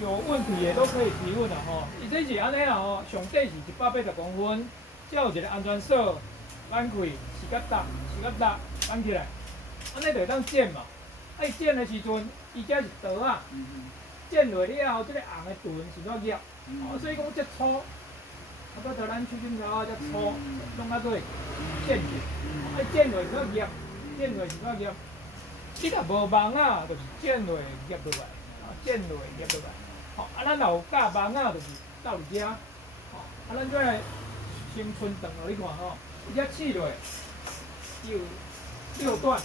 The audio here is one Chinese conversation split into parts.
有问题的都可以提问的吼。伊这是安尼啦吼，上底是180公分，才有一个安全锁挽开，是甲搭，是甲搭挽起来，安尼就会当剪嘛。啊，伊剪的时阵，伊这是刀啊，剪落了后，这个红的盾是怎夹？所以讲这粗，啊，到咱手指头啊，这粗，弄啊做剪去，啊，剪落是怎夹？剪落是怎夹？你若无网啊，就是剪落夹落来，啊，剪落夹落来。吼，啊，咱若有架网啊，就是倒伫遮，吼，啊，咱再来先伸长落去看吼，伊遮刺落有6段，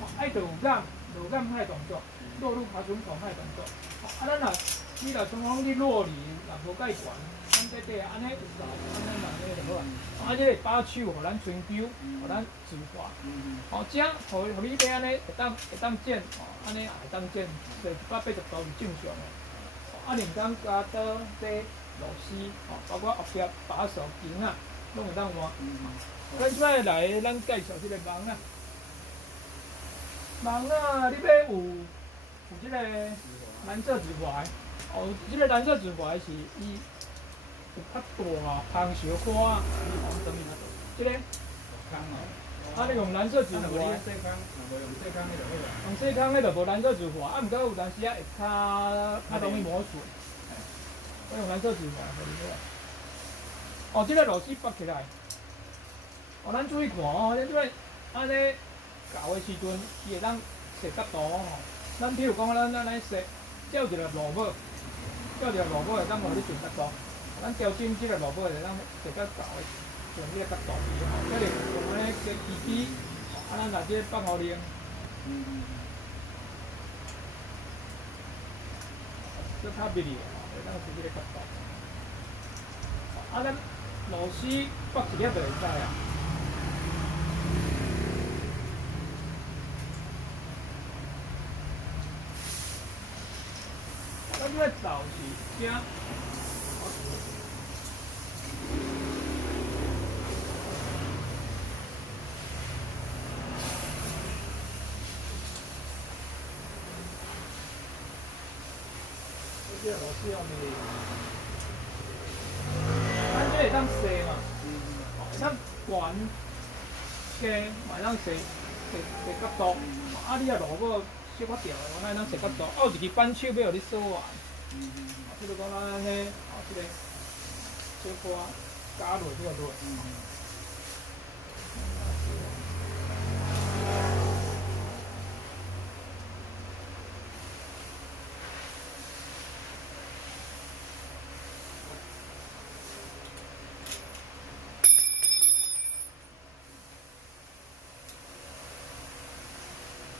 吼，爱着有感歹动作，落入爬绳孔歹动作，吼，啊，咱若你若像讲你落里若无介悬，咱底底安尼有够，安尼就好啊。啊，这个把手互咱伸丢，互咱自滑，吼，这互你要安尼会当剪，吼，安尼也会当剪，做180度是正常的。啊，另当加刀、底、螺丝，吼，包括后壁把手、绳啊，拢会当换。咱即摆来，咱介绍即个网啊。网啊，你要有即个蓝色指环，哦，即个蓝色指环是伊有较大空小花啊，即个啊，你用蓝色指环。用细空的就无蓝色指环，啊，毋过有当时啊会较容易磨损。我用蓝色指环，互你看。哦，即个螺丝绑起来。哦，咱注意看哦，咱即摆安尼搞的时阵，伊会当设角度吼。咱譬如讲，咱安尼设，吊一个螺母，会当互你调角度。咱调整即个螺母会当设较高的，像你个角度去吼。即个用安尼个机器，啊，咱来这放互你。这较密哩，会当是即个角度。啊，咱螺丝绑一粒就会使啊。咱这个灶是遮，这个螺丝用的，咱这会当设嘛，会当悬低，嘛会当设角度，啊，你若螺母小可调的，咱会当设角度，啊，有一支扳手要互你锁完，比如讲咱安尼，啊，这个小可加落这个落。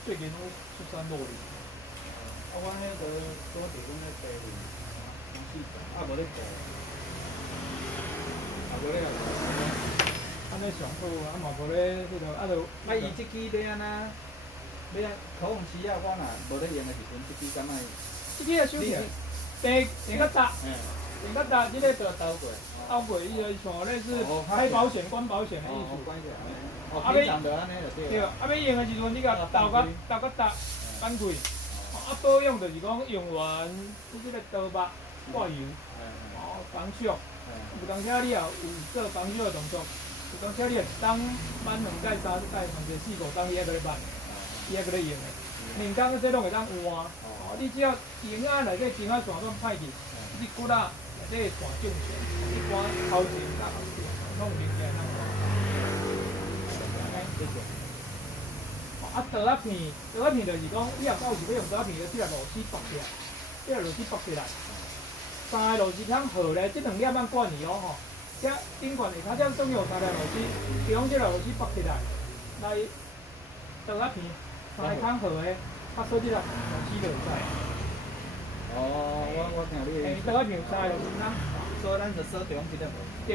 最近我出山落哩，啊，我迄个做地方咧地里，啊无咧做，啊无咧安尼上好啊，嘛无咧迄个，啊就啊伊即支要安那，要口红漆啊，我若无咧用的时阵，即支敢若即个手是电较大，电较大，即个就倒过，倒过，伊就像类似开保险、关保险的意思。关起来。哦，平常就安尼就对。对，啊要用的时阵，你甲倒较大，扳开。啊保养就是讲用完即个刀把挂油，防锈。有当时你也有做防锈的动作，有当时你也当扳2摆、3摆，甚至4、5当伊还搁咧扳，伊还搁咧用的。连工这拢会当换，你只要绳啊内底绳啊线拢歹去，你骨啊内底线正常，你关头前甲后边拢有连起来当换。啊，刀仔片就是讲，你若到时要用刀仔片，即个螺丝绑起来，3个螺丝枪合咧，即2粒按管去哦吼。这顶管下骹这总共有3粒螺丝，其中即个螺丝绑起来，来刀仔片3个枪合的，啊，锁即个螺丝就会使。我听你。刀仔片有3个螺丝呐，所以咱就锁中即个。对。